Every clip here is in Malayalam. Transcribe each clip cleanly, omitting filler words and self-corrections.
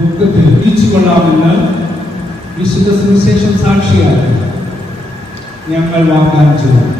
ദുഃഖത്തിൽ ഒഴിച്ചുകൊള്ളാമെന്ന് വിശുദ്ധ സുവിശേഷം സാക്ഷിയായി ഞങ്ങൾ വാഗ്ദാനം ചെയ്യുന്നു.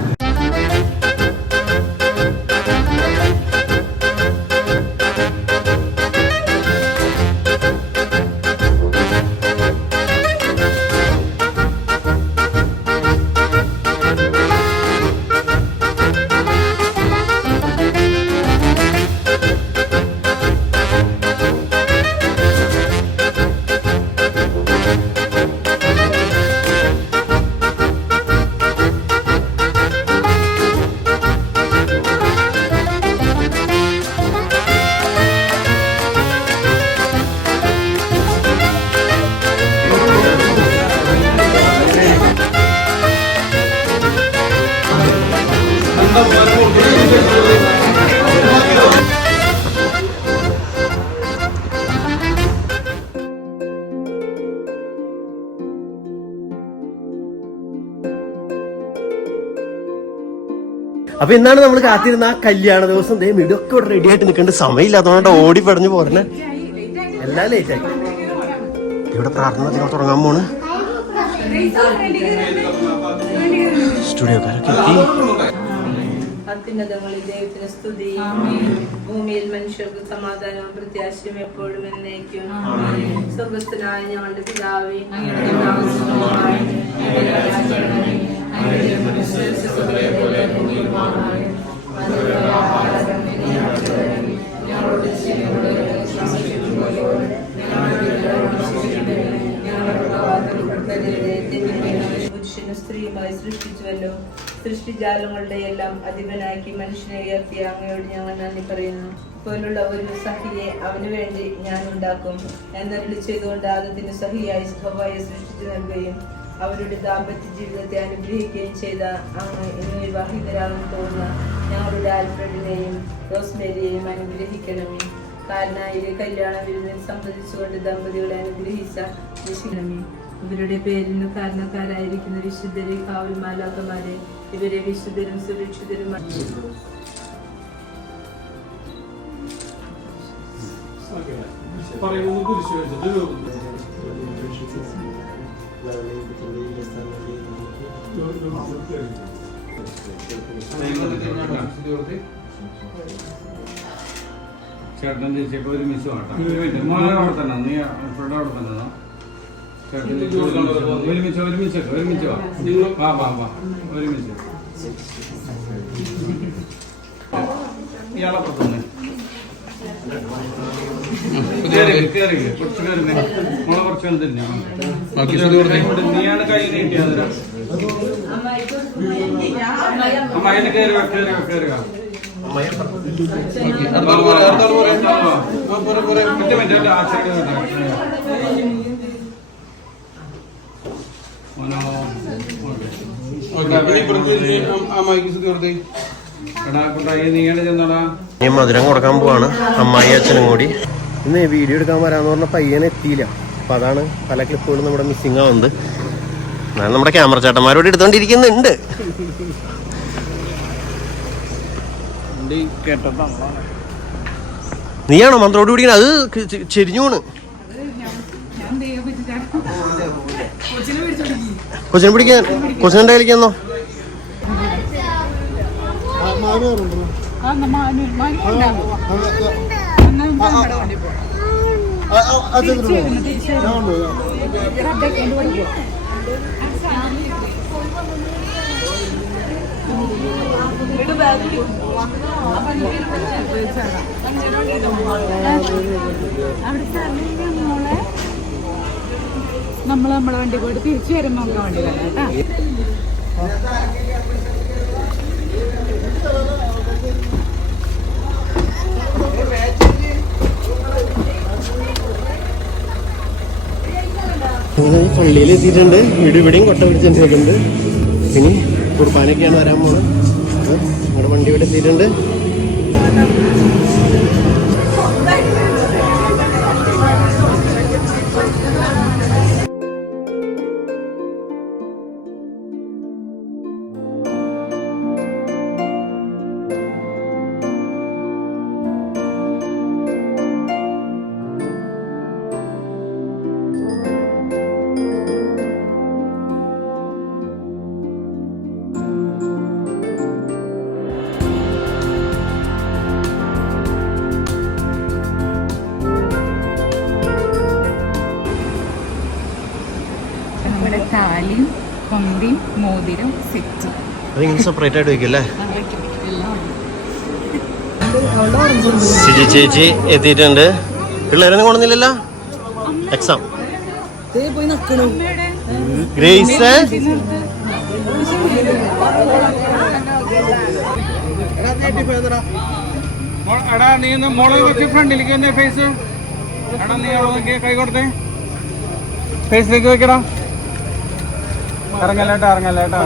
അപ്പൊ ഇന്നാണ് നമ്മൾ കാത്തിരുന്ന ആ കല്യാണ ദിവസം ഇതൊക്കെ ഇവിടെ റെഡി ആയിട്ട് നിൽക്കേണ്ട സമയമില്ലാത്തതുകൊണ്ട് ഓടി പടഞ്ഞു പോരണേ. എല്ലാം ലേറ്റ് ആയി. ഇവിടെ പ്രാർത്ഥന തുടങ്ങാൻ പോണ്. സ്റ്റുഡിയോക്കാരൊക്കെ എത്തി. അത്യുന്നതങ്ങളിൽ ദൈവത്തിന് സ്തുതി. ഭൂമിയിൽ മനുഷ്യർക്ക് സമാധാനവും പ്രത്യാശയും എപ്പോഴും എന്നേക്കും. സ്വർഗസ്ഥനായ ഞങ്ങളുടെ പിതാവേ, പുരുഷനും സ്ത്രീയുമായി സൃഷ്ടിച്ചുവല്ലോ. സൃഷ്ടിജാലങ്ങളുടെ എല്ലാം അധിപനാക്കി മനുഷ്യനെ ഉയർത്തിയ അങ്ങയോട് ഞങ്ങൾ നന്ദി പറയുന്നു. പോലുള്ള ഒരു സഹിയെ അവന് വേണ്ടി ഞാൻ ഉണ്ടാക്കും എന്നരുളി ചെയ്തുകൊണ്ട് ആദ്യത്തിന് സഹിയായി ഹവ്വായെ സൃഷ്ടിച്ചു നൽകുകയും അവരുടെ ദാമ്പത്യ ജീവിതത്തെ അനുഗ്രഹിക്കുകയും ചെയ്ത അങ്ങ് ഇന്ന് വിവാഹിതരാകും തോന്നുന്ന ഞങ്ങളുടെ ആൽഫ്രഡിനെയും റോസ്മേരിയെയും അനുഗ്രഹിക്കണമേ. കാരനായിലെ കല്യാണ വിരുന്നിൽ സംബന്ധിച്ചുകൊണ്ട് ദമ്പതികളെ അനുഗ്രഹിച്ച വിശുദ്ധമേ. ഇവരുടെ പേരിന് കാരണക്കാരായിരിക്കുന്ന വിശുദ്ധരെ, കാവൽമാലാക്കന്മാരെ, ഇവരെ വിശുദ്ധരും സുരക്ഷിതരും ചേട്ടൻ ചേച്ചിയൊക്കെ ഒരു മിസ് വേണ്ട. മോനെ അവിടെ തന്നെ, നീ ഫ്രണ്ട് അവിടെ തന്നെ ഒരുമിച്ച് വാ വാ വാ ഒരുമിച്ച്. ഇയാളെ പുറത്തുനിന്ന് കുറച്ച് കയറി മോളെ കുറച്ച് തന്നെ നീയാണ് കൈ നീട്ടിയത്. അമ്മായിനെ കയറി കയറുക. മധുരം കൊടുക്കാൻ പോവാണ് അമ്മായി അച്ഛനും കൂടി. ഇന്ന് വീഡിയോ എടുക്കാൻ വരാന്ന് പറഞ്ഞ പയ്യനെ എത്തിയില്ല. അപ്പൊ അതാണ് പല ക്ലിപ്പുകളും നമ്മുടെ മിസ്സിംഗ് ആവുന്നത്. എന്നാലും നമ്മുടെ ക്യാമറ ചേട്ടന്മാരോട് എടുത്തോണ്ടിരിക്കുന്നുണ്ട്. നീയാണോ മന്ത്രോട് കൂടി അത് ചെരിഞ്ഞു പോണ്? കൊച്ചിനെ പിടിക്കാൻ കൊച്ചിനെ കളിക്കാന്നോ? നമ്മളെ വണ്ടി പോയിട്ട് തിരിച്ചു വരുമ്പോ നമുക്ക് വണ്ടി തന്നെ കേട്ടാ. പള്ളിയിൽ എത്തിയിട്ടുണ്ട്. ഇവിടെയും കൊട്ട പിടിച്ചിട്ടുണ്ട്. ഇനി കുർബാനൊക്കെയാണ് വരാൻ പോകുന്നത്. നമ്മുടെ വണ്ടി ഇവിടെ എത്തിയിട്ടുണ്ട്. ഇവിടെ താലിയും കൊന്തിയും മോതിരം സെറ്റും അതിങ്ങനെ സെപ്പറേറ്റ് ആയിട്ട് വെക്കല്ലേ. എല്ലാം സിജി ചേച്ചി എത്തിയിട്ടുണ്ട്. പിള്ളേരൊന്നും കൊണ്ടുവന്നില്ലല്ലോ. എക്സാം ഗ്രേസ് എടാ നീ ഒന്ന് മോളെ വെച്ച് ഫ്രണ്ടിലേക്ക് വന്നേ ഫേസ്. എടാ നീ അവിടെ നോക്കിയ കൈ കൊടുത്തേ ഫേസിലേക്ക് വെക്കടാ. ഇറങ്ങല്ലേട്ടാ ഇറങ്ങല്ലേട്ടാ.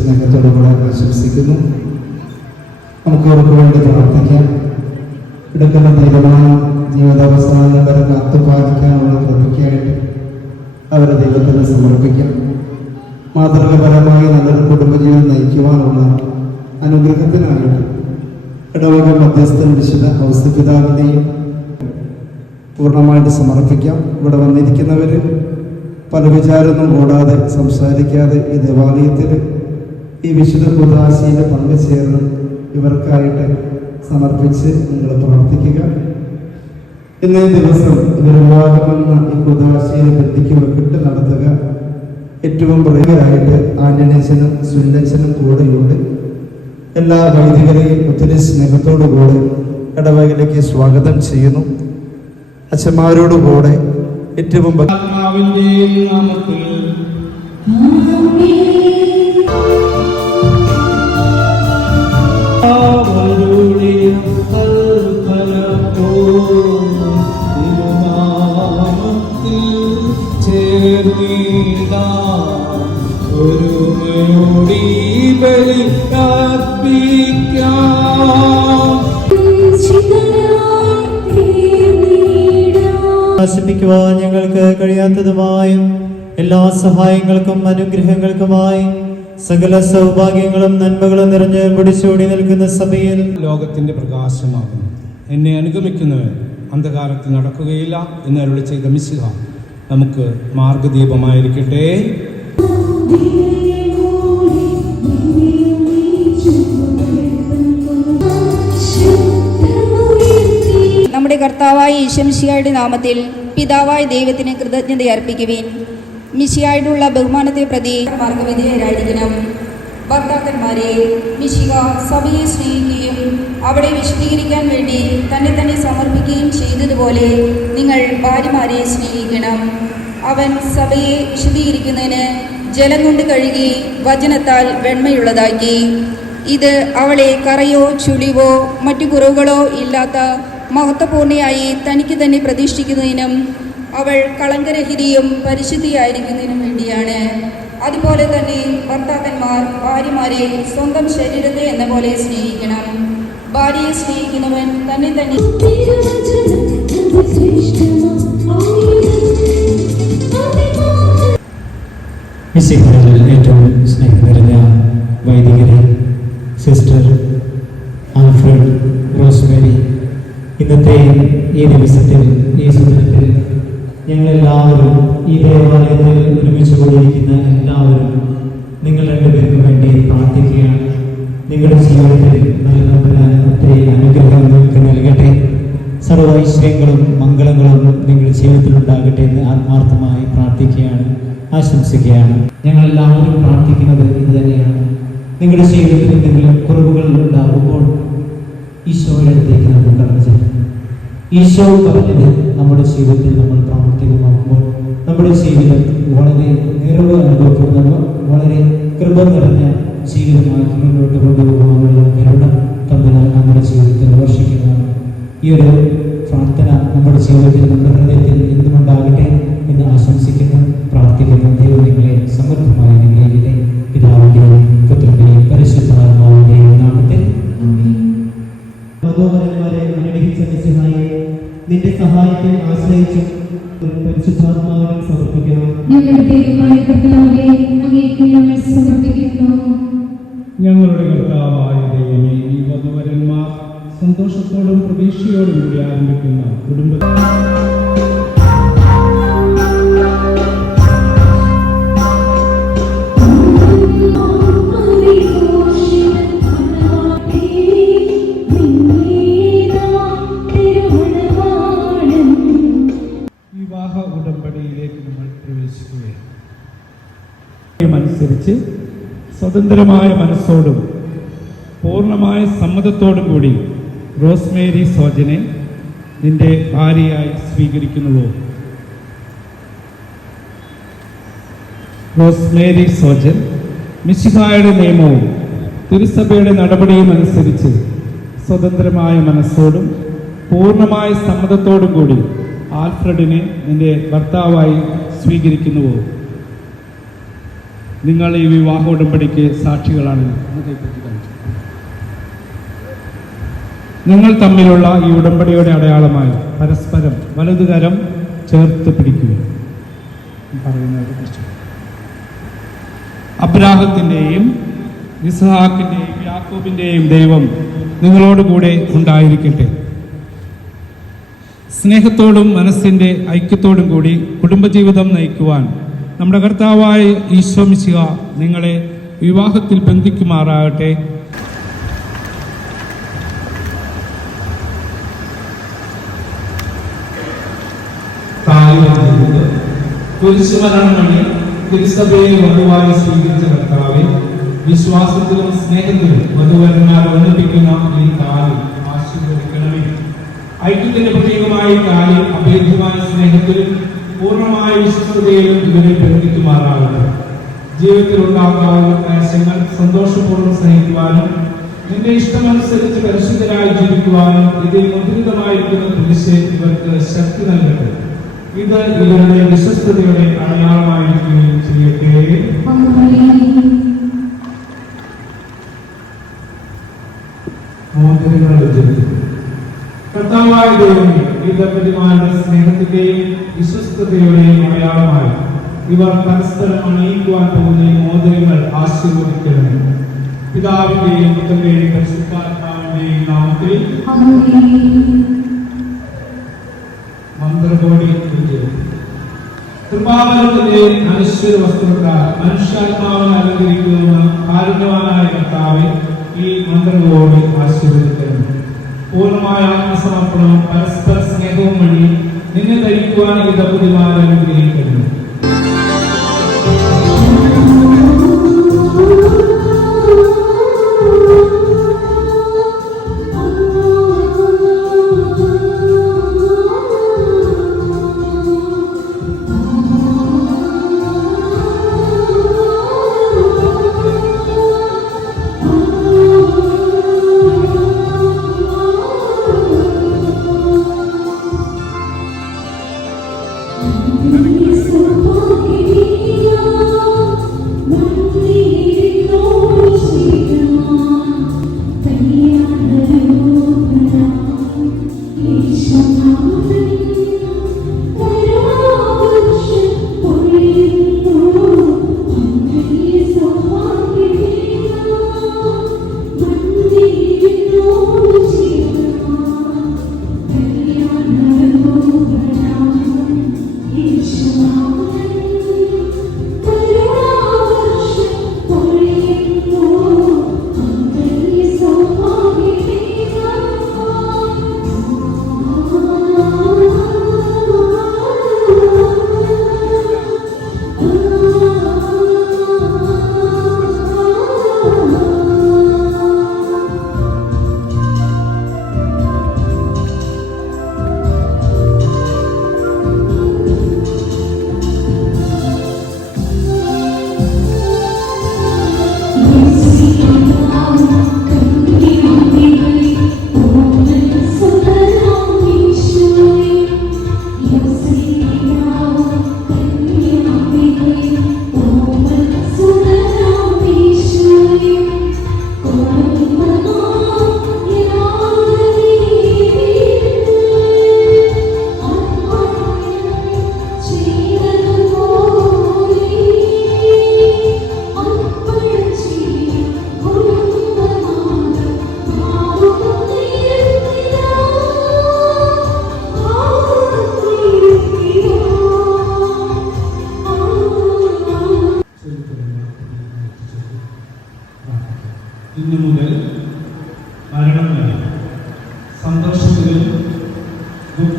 സ്നേഹത്തോടുകൂടെ ആശംസിക്കുന്നു. നമുക്ക് അവർക്ക് വേണ്ടി പ്രാർത്ഥിക്കാം. എടുക്കുന്ന തീരുമാനം ജീവിതാവസാനം വരെ കാത്തുപാലിക്കാനുള്ള കൃപയ്ക്കായിട്ട് അവരെ ദൈവത്തിന് സമർപ്പിക്കാം. മാതൃകപരമായി നല്ലൊരു കുടുംബജീവിതം നയിക്കുവാനുള്ള അനുഗ്രഹത്തിനായിട്ട് ഇടവക മധ്യസ്ഥൻ വിശുദ്ധ ഔസ്യപിതാവിനെയും പൂർണ്ണമായിട്ട് സമർപ്പിക്കാം. ഇവിടെ വന്നിരിക്കുന്നവർ പല വിചാരമൊന്നും കൂടാതെ സംസാരിക്കാതെ ഈ ദേവാലയത്തിൽ ഈ വിശുദ്ധ കൂദാശയിൽ പങ്കുചേർന്ന് ഇവർക്കായിട്ട് സമർപ്പിച്ച് നിങ്ങൾ പ്രാർത്ഥിക്കുക. ഇന്നേ ദിവസം ഇവരുവാകുമെന്ന ഈ കൂദാശയിൽ ബന്ധിക്കുവെക്കിട്ട് നടത്തുക. ഏറ്റവും പ്രിയരായിട്ട് ആന്റണീച്ചനും സുല്ലച്ചനും കൂടെയുണ്ട്. എല്ലാ വൈദികരെയും ഒത്തിരി സ്നേഹത്തോടുകൂടെ ഇടവകയിലേക്ക് സ്വാഗതം ചെയ്യുന്നു. അച്ഛന്മാരോടുകൂടെ ഏറ്റവും ആശംസിക്കുവാൻ ഞങ്ങൾക്ക് കഴിയാത്തതുമായും എല്ലാ സഹായങ്ങൾക്കും അനുഗ്രഹങ്ങൾക്കുമായി സകല സൗഭാഗ്യങ്ങളും നന്മകളും നിറഞ്ഞ് പിടിച്ചോടി നിൽക്കുന്ന സഭയിൽ ലോകത്തിന്റെ പ്രകാശമാകുന്നു. എന്നെ അനുഗമിക്കുന്നവൻ അന്ധകാരത്തിൽ നടക്കുകയില്ല എന്ന് അരുളി ചെയ്ത മിശിഹ നമുക്ക് മാർഗദീപമായിരിക്കട്ടെ. നമ്മുടെ കർത്താവായ ഈശോ മിശിഹായുടെ നാമത്തിൽ പിതാവായ ദൈവത്തിന് കൃതജ്ഞത അർപ്പിക്കുവിൻ. മിശിഹായോടുള്ള ബഹുമാനത്തെ പ്രതി മാർഗവിധേയരായിരിക്കണം. ഭർത്താക്കന്മാരെ, മിശിഹ സഭയെ സ്നേഹിക്കുകയും അവിടെ വിശദീകരിക്കാൻ വേണ്ടി തന്നെ സമർപ്പിക്കുകയും ചെയ്തതുപോലെ നിങ്ങൾ ഭാര്യമാരെ സ്നേഹിക്കണം. അവൻ സഭയെ വിശദീകരിക്കുന്നതിന് ജലം കൊണ്ട് കഴുകി വചനത്താൽ വെണ്മയുള്ളതാക്കി. ഇത് അവളെ കറയോ ചുളിവോ മറ്റു കുറവുകളോ ഇല്ലാത്ത മഹത്വപൂർണ്ണയായി തനിക്ക് തന്നെ പ്രതിഷ്ഠിക്കുന്നതിനും അവൾ കളങ്കരഹിതയും പരിശുദ്ധിയായിരിക്കുന്നതിനും വേണ്ടിയാണ്. അതുപോലെ തന്നെ ഭർത്താക്കന്മാർ ഭാര്യമാരെ സ്വന്തം ശരീരത്തെ എന്ന പോലെ സ്നേഹിക്കണം. ഭാര്യയെ സ്നേഹിക്കുന്നവൻ തന്നെ ഏറ്റവും സ്നേഹം നിറഞ്ഞ വൈദികരെ, സിസ്റ്റർ ആൽഫ്രഡ്, റോസ്മേരി, ഇന്നത്തെ ഈ ദിവസത്തിൽ ഈ സുദിനത്തിൽ ഞങ്ങളെല്ലാവരും ഈ ദേവാലയത്തിൽ ഒരുമിച്ച് കൂടിയിരിക്കുന്ന എല്ലാവരും നിങ്ങൾ രണ്ടുപേർക്കും വേണ്ടി പ്രാർത്ഥിക്കുകയാണ്. നിങ്ങളുടെ ജീവിതത്തിൽ നൽകുന്ന ഒത്തിരി അനുഗ്രഹം നിങ്ങൾക്ക് നൽകട്ടെ. സർവ്വ ഐശ്വര്യങ്ങളും മംഗളങ്ങളും നിങ്ങളുടെ ജീവിതത്തിൽ ഉണ്ടാകട്ടെ എന്ന് ആത്മാർത്ഥമായി പ്രാർത്ഥിക്കുകയാണ്, ആശംസിക്കുകയാണ്. ഞങ്ങളെല്ലാവരും പ്രാർത്ഥിക്കുന്നത് ഇത് തന്നെയാണ്. നിങ്ങളുടെ ജീവിതത്തിൽ എന്തെങ്കിലും കുറവുകൾ ഉണ്ടാകുമ്പോൾ ഈശോയുടെ അടുത്തേക്ക് നമുക്ക് കടന്നു ചെല്ലാം. ഈശോ പറഞ്ഞത് നമ്മുടെ ജീവിതത്തിൽ നമ്മൾ പ്രാർത്ഥിക്കും. പ്രാവർത്തികമാക്കുമ്പോൾ നമ്മുടെ ജീവിതം വളരെ നിറവ് അനുഭവപ്പെടുന്ന വളരെ കൃപ നിറഞ്ഞ ജീവിതമാക്കി മുന്നോട്ട് കൊണ്ടുപോകാനുള്ള കരുണ തമ്മിൽ നമ്മുടെ ജീവിതത്തിൽ വർഷിക്കുന്നതാണ്. ഈ ഒരു പ്രാർത്ഥന നമ്മുടെ ജീവിതത്തിൽ, നമ്മുടെ ഹൃദയത്തിൽ എന്തുമുണ്ടാകട്ടെ എന്ന് ആശംസിക്കുന്നു, പ്രാർത്ഥിക്കുന്നു. ദൈവം നിങ്ങളെ സമൃദ്ധമായി അനുഗ്രഹിക്കട്ടെ. പിതാവിന്റെയും പുത്രന്റെയും പരിശുദ്ധാത്മാവിന്റെയും നാമത്തിൽ ആമേൻ. മതോപരന്മാരെ അനുഗ്രഹിച്ച മിശിഹായെ, നിന്റെ സഹായത്തെ ആശ്രയിച്ച് പരിശുദ്ധാത്മാവിനെ സമർപ്പിക്കണം. ഞങ്ങളുടെ ദൈവമായ കർത്താവേ, അങ്ങേക്ക് ഞങ്ങൾ സമർപ്പിക്കുന്നു. ഞങ്ങളുടെ കർത്താവായ ദൈവമേ, ഈ വധുവരന്മാർ സന്തോഷത്തോടും പ്രതീക്ഷയോടും കൂടി ആരംഭിക്കുന്ന കുടുംബ വിവാഹ ഉടമ്പടിയിലേക്ക് നമ്മൾ പ്രവേശിക്കുകയാണ്. അനുസരിച്ച് സ്വതന്ത്രമായ മനസ്സോടും പൂർണ്ണമായ സമ്മതത്തോടും കൂടി റോസ്മേരി സോജനെ നിന്റെ ഭാര്യയായി സ്വീകരിക്കുന്നുവോ? റോസ്മേരി സോജൻ മിശിഹായുടെ നിയമവും തിരുസഭയുടെ നടപടിയും അനുസരിച്ച് സ്വതന്ത്രമായ മനസ്സോടും പൂർണ്ണമായ സമ്മതത്തോടും കൂടി ആൽഫ്രഡിനെ നിന്റെ ഭർത്താവായി സ്വീകരിക്കുന്നുവോ? നിങ്ങൾ ഈ വിവാഹ ഉടമ്പടിക്ക് സാക്ഷികളാണ്. നിങ്ങൾ തമ്മിലുള്ള ഈ ഉടമ്പടിയുടെ അടയാളമായി പരസ്പരം വലതുകരം ചേർത്ത് പിടിക്കുക. അബ്രാഹത്തിൻ്റെയും ഇസ്ഹാക്കിൻ്റെയും യാക്കോബിൻ്റെയും ദൈവം നിങ്ങളോടുകൂടെ ഉണ്ടായിരിക്കട്ടെ. സ്നേഹത്തോടും മനസ്സിൻ്റെ ഐക്യത്തോടും കൂടി കുടുംബജീവിതം നയിക്കുവാൻ നമ്മുടെ കർത്താവായ ഈശോ മിശിഹ നിങ്ങളെ വിവാഹത്തിൽ ബന്ധിക്കുമാറാകട്ടെ. കുരിശുമരണം വഴി തിരുസഭയെ വധുവായി സ്വീകരിച്ച കർത്താവെ, വിശ്വാസത്തിലും സ്നേഹത്തിലും വധുവരന്മാർ ഒന്നിപ്പിക്കുന്ന ഈ കാലിൽ ആശീർവദിക്കണമേ. ഐക്യത്തിന്റെ പ്രതീകമായ കാലിൽ അഭേദ്യമായ സ്നേഹത്തിലും പൂർണ്ണമായ വിശ്വസ്തതയിലും ഇവരെ ബന്ധിക്കുമാറാകട്ടെ. ജീവിതത്തിൽ ഉണ്ടാകാവുന്ന ക്ലേശങ്ങൾ സന്തോഷപൂർവ്വം സഹിക്കുവാനും നിന്റെ ഇഷ്ടമനുസരിച്ച് പരിശുദ്ധരായി ജീവിക്കുവാനും ഇതിൽ മുദ്രിതമായിരിക്കുന്ന കുരിശ് ഇവർക്ക് ശക്തി നൽകട്ടെ. ഇത് ഇവരുടെ വിശ്വസ്തതയുടെ അടയാളമായിരിക്കുകയും ചെയ്യട്ടെ. കർത്താവായ ദൈവമേ, ഈ ദമ്പതിമാരുടെ സ്നേഹത്തിന്റെയും വിശ്വസ്തതയുടെയും അടയാളമായി ഇവർ പരസ്പരം അണിയിക്കുവാൻ പോകുന്ന ഈ മോതിരങ്ങൾ ആശീർവദിക്കണമേ. പിതാവിന്റെയും പുത്രന്റെയും പരിശുദ്ധാത്മാവിന്റെയും നാമത്തിൽ മന്ത്രകോടി കൃപാവരത്തിന്റെ അനശ്വര വസ്തുക്കളാൽ മനുഷ്യാത്മാവിനെ അലങ്കരിക്കുന്ന കാരുണ്യവാനായ കർത്താവെ, ഈ മന്ത്രകോടി ആശീർവദിക്കണം. പൂർണ്ണമായ ആത്മസമർപ്പണവും പരസ്പര സ്നേഹവും വഴി നിന്നെ ധരിക്കുവാൻ ഈ ദമ്പതിമാരെ അനുഗ്രഹിക്കുന്നു.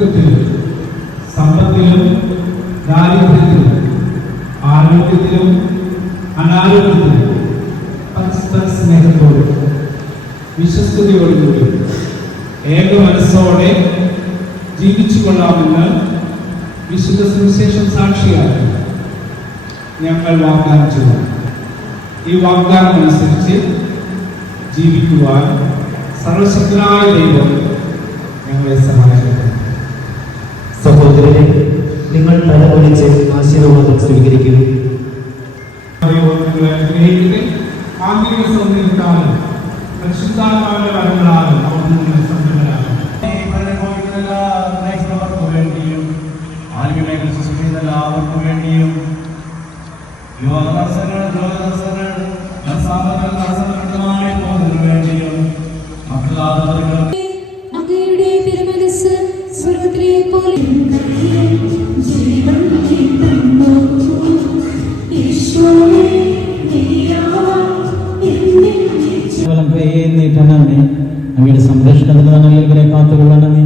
ദുഃഖത്തിലും സമ്പത്തിലും ദാരിദ്ര്യത്തിലും ആരോഗ്യത്തിലും അനാരോഗ്യത്തിലും പരസ്പര സ്നേഹത്തോടും വിശ്വസ്തയോടുകൂടി ഏക മനസ്സോടെ ജീവിച്ചു കൊള്ളാമെന്ന് വിശുദ്ധ സുവിശേഷം സാക്ഷിയാക്കി ഞങ്ങൾ വാഗ്ദാനം ചെയ്തു. ഈ വാഗ്ദാനം അനുസരിച്ച് ജീവിക്കുവാൻ സർവശക്തനായ ദൈവം ഞങ്ങളെ സഹായിക്കട്ടെ. സഹോദരനെ, നിങ്ങൾ തലകുനിച്ച് ആശീർവാദം സ്വീകരിക്കും. നിങ്ങളെ അനുഗ്രഹിക്കട്ടെ. ആന്തരിക സൗന്ദര്യത്താലും പരിശുദ്ധാത്മാവിന്റെ വരങ്ങളാലും അവിടുന്ന് നിങ്ങളെ സമ്പന്നരാകും. എല്ലാവർക്കും വേണ്ടിയും ആത്മീയമേഖല സൃഷ്ടിക്കുന്ന എല്ലാവർക്കും വേണ്ടിയും യുവദർശനങ്ങൾ സാമ്പത്തികമായി പോകുന്നതിനു വേണ്ടിയും മക്കളാദവர்கள் അങ്ങയുടെ തിരുമനസ്സ് സ്വർഗ്ഗത്തിലെ പോലെ ജീവൻ തന്നു. ഈശോയെ നീട്ടണമേ. അങ്ങയുടെ സംരക്ഷണത്തിന് തന്നെ കാത്തുകൊള്ളണമേ.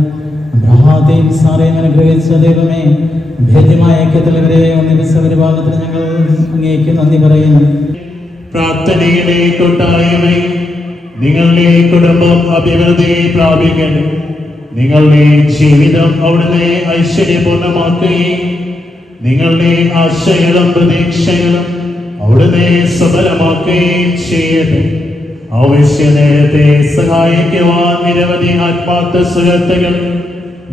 അബ്രഹാത്തെയും സാറേയും അനുഗ്രഹിച്ച ദൈവമേ, ഭേദ്യമായ ഐക്യത്തിൽ ഇവരെ ഒന്നിപ്പിച്ച പരിപാലനത്തിന് ഞങ്ങൾ അങ്ങേക്ക് നന്ദി പറയുന്നു. പ്രാർത്ഥനയിലെ കൂട്ടായ്മ നിങ്ങളുടെ കുടുംബം അഭിവൃദ്ധി പ്രാപിക്കട്ടെ. നിങ്ങളുടെ ജീവിതം അവിടുന്ന് ഐശ്വര്യപൂർണമാക്കുകയും നിങ്ങളുടെ ആശയങ്ങളും പ്രതീക്ഷകളും അവിടുന്ന് സഫലമാക്കുകയും ചെയ്യട്ടെ. ആവശ്യ നേരത്തെ സഹായിക്കുവാൻ നിരവധി ആത്മാർത്ഥ സുഹൃത്തുക്കൾ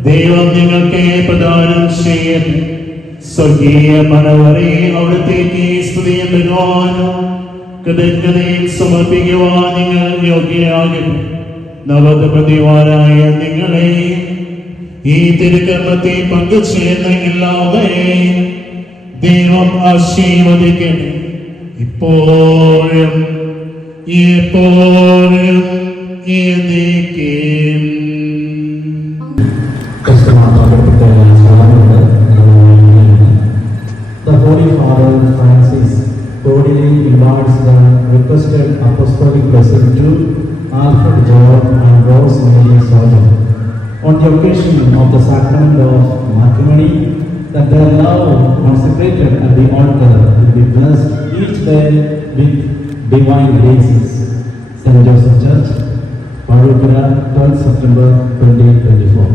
ദൈവം നിങ്ങൾക്ക് പ്രദാനം ചെയ്യട്ടെ. സ്വർഗീയ മനവരെ അവിടത്തേക്ക് സ്തുതിയും ബഹുമാനവും കൃതജ്ഞതയും സമർപ്പിക്കുവാൻ നിങ്ങൾ യോഗ്യരാകട്ടെ. നവദമ്പതിമാരായ നിങ്ങളെ ഈ തിരുക്കർമ്മത്തെ പങ്കുചേർന്ന എല്ലാവരെയും ദൈവം ആശീർവദിക്കട്ടെ. ഇപ്പോഴും എപ്പോഴും എന്നേക്കും. The Holy Father Francis cordially imparts the requested apostolic blessing to Alfred George and Rose Mary Soto on the occasion of the sacrament of matrimony, that their love consecrated at the altar will be blessed each day with divine graces. St. Joseph Church, Parukura, 12 September 2024.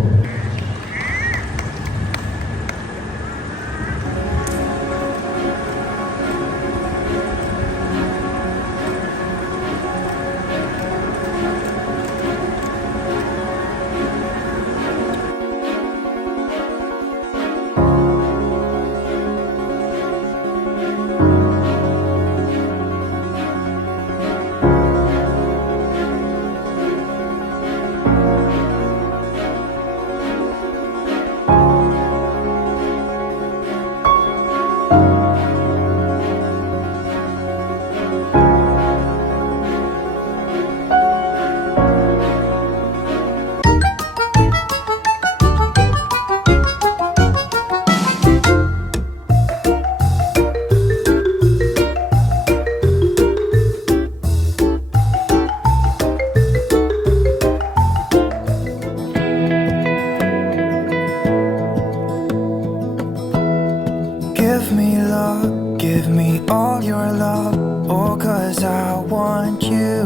Give me all your love, oh, 'cause I want you.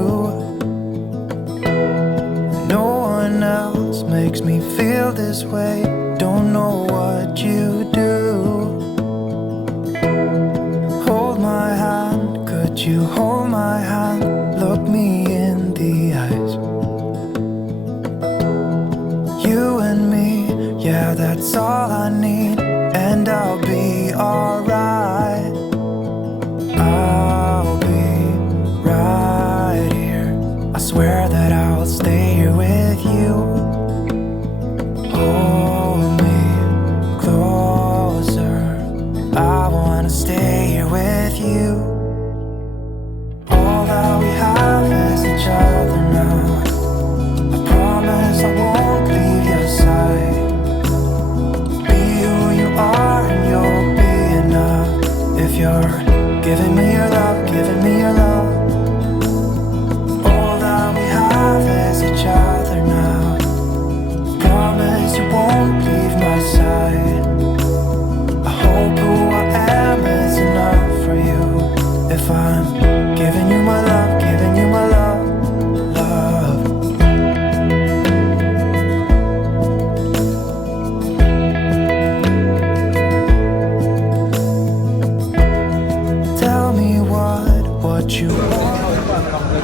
No one else makes me feel this way, don't know what you do. Hold my hand, could you hold my hand? Look me in the eyes. You and me, yeah, that's all I need, and I'll be alright. I'll be right here. I swear that I'll stay here with you. Hold me closer. I wanna stay here with you. All that we have is each other now. I promise I won't leave your side. Be who you are and you'll be enough.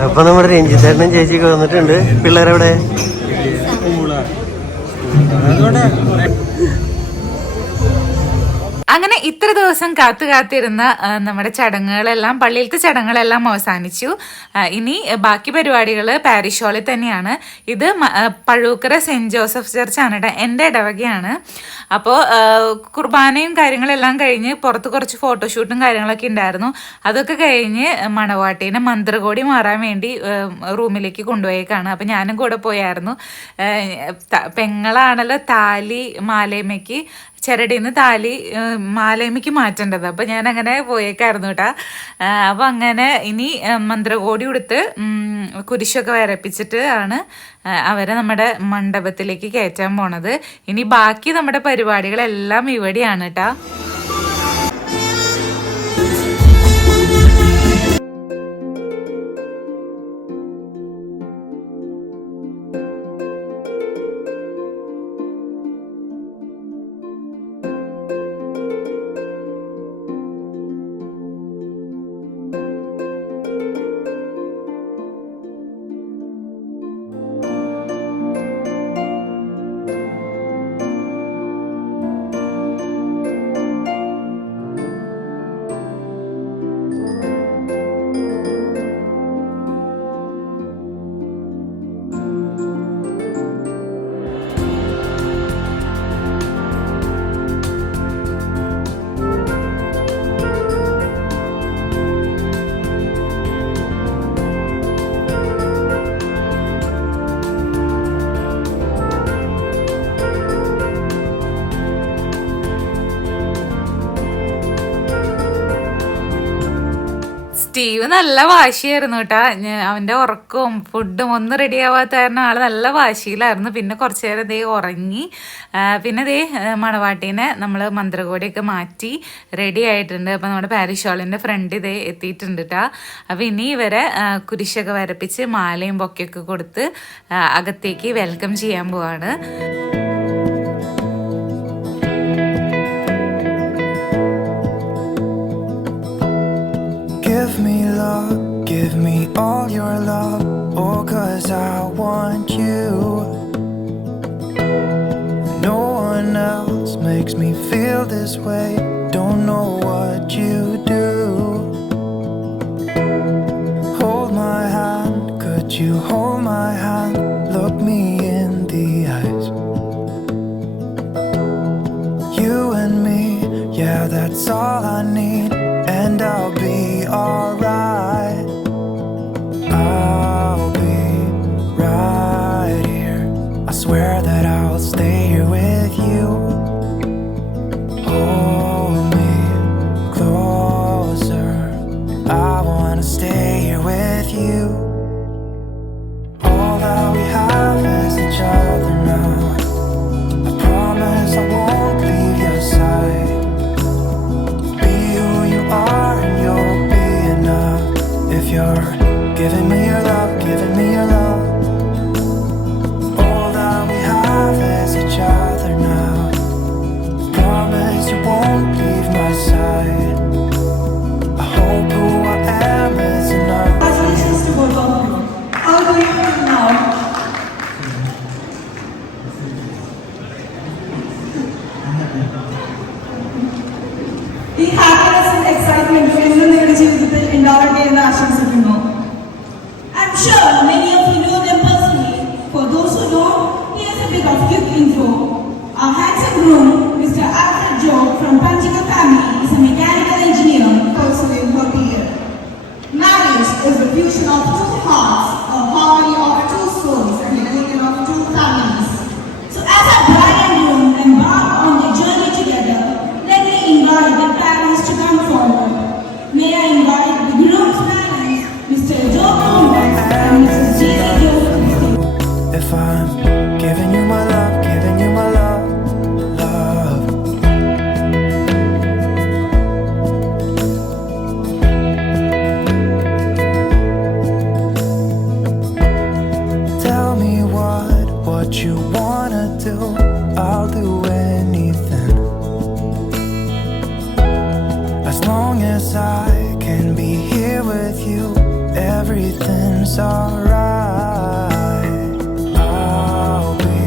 അപ്പൊ നമ്മുടെ രഞ്ജിത്തേട്ടനും ചേച്ചിയൊക്കെ വന്നിട്ടുണ്ട്. പിള്ളേരെവിടെ? അങ്ങനെ ഇത്ര ദിവസം കാത്തിരുന്ന നമ്മുടെ ചടങ്ങുകളെല്ലാം, പള്ളിയിലത്തെ ചടങ്ങുകളെല്ലാം അവസാനിച്ചു. ഇനി ബാക്കി പരിപാടികൾ പാരിഷ് ഹാളിൽ തന്നെയാണ്. ഇത് പഴൂക്കര സെൻറ്റ് ജോസഫ് ചർച്ചാണ് കേട്ടോ, എൻ്റെ ഇടവകയാണ്. അപ്പോൾ കുർബാനയും കാര്യങ്ങളെല്ലാം കഴിഞ്ഞ് പുറത്ത് കുറച്ച് ഫോട്ടോഷൂട്ടും കാര്യങ്ങളൊക്കെ ഉണ്ടായിരുന്നു. അതൊക്കെ കഴിഞ്ഞ് മണവാട്ടീനെ മന്ത്രകോടി മാറാൻ വേണ്ടി റൂമിലേക്ക് കൊണ്ടുപോയേക്കാണ്. അപ്പോൾ ഞാനും കൂടെ പോയായിരുന്നു. പെങ്ങളാണല്ലോ താലി മാലേമയ്ക്ക്, ചരടിന്ന് താലി മാലേമയ്ക്ക് മാറ്റേണ്ടത്. അപ്പോൾ ഞാൻ അങ്ങനെ പോയേക്കായിരുന്നു കേട്ടോ. അപ്പോൾ അങ്ങനെ ഇനി മന്ത്രകോടി കൊടുത്ത് കുരിശൊക്കെ വരപ്പിച്ചിട്ട് ആണ് അവരെ നമ്മുടെ മണ്ഡപത്തിലേക്ക് കയറ്റാൻ പോണത്. ഇനി ബാക്കി നമ്മുടെ പരിപാടികളെല്ലാം ഇവിടെയാണ് കേട്ടോ. സ്റ്റീവ് നല്ല വാശിയായിരുന്നു കേട്ടോ. അവൻ്റെ ഉറക്കവും ഫുഡും ഒന്നും റെഡി ആവാത്ത കാരണം ആൾ നല്ല വാശിയിലായിരുന്നു. പിന്നെ കുറച്ച് നേരം ദേ ഉറങ്ങി. പിന്നെ ദേ മണവാട്ടീനെ നമ്മൾ മന്ത്രകോടിയൊക്കെ മാറ്റി റെഡി ആയിട്ടുണ്ട്. അപ്പോൾ നമ്മുടെ പാരിഷ് ഹാളിൻ്റെ ഫ്രണ്ട് ഇതേ എത്തിയിട്ടുണ്ട് കേട്ടോ. അപ്പോൾ ഇനി ഇവരെ കുരിശൊക്കെ വരപ്പിച്ച് മാലയും ബൊക്കെയൊക്കെ കൊടുത്ത് അകത്തേക്ക് വെൽക്കം ചെയ്യാൻ പോവാണ്. Give me love, give me all your love, oh 'cause I want you. No one else makes me feel this way, don't know what you do. Hold my hand, could you hold my hand, look me in the eyes. You and me, yeah, that's all I need, and I'll be alright. I'll be right here. I swear that I'll stay here with you. Hold me closer. I wanna stay here with you. All that we have is each other now. I promise I won't leave your side. Be who you are and you'll be enough. If you're giving me your love, giving me your love. All that we have is each other now. Promise you won't leave my side. I hope who I am is enough. Congratulations to both of you. How do you feel now? ഈ ഹാപ്പിനെസ് ആൻഡ് എക്സൈറ്റ്മെന്റ് എന്നും നിങ്ങളുടെ ജീവിതത്തിൽ ഉണ്ടാവട്ടെ എന്ന് ആശംസിക്കുന്നു. I'm sure many of you know them personally. For those who don't, here's a bit of quick info. Our handsome groom, Mr. Alfred Joe from Panchika family, is a mechanical engineer pursuing her career. Marriage is the fusion of two hearts, a harmony of two souls, and a union of two families. So as our bride and groom embark on their journey together, let me invite the parents to come forward. May I invite the groom's parents, Mr. Joe Kumbas and Mrs. Jeannie Joe. If I'm giving you my love, giving you my love, love. Tell me what you wanna do, I'll do anything. As long as I can be here with you, everything's everything's alright. I'll be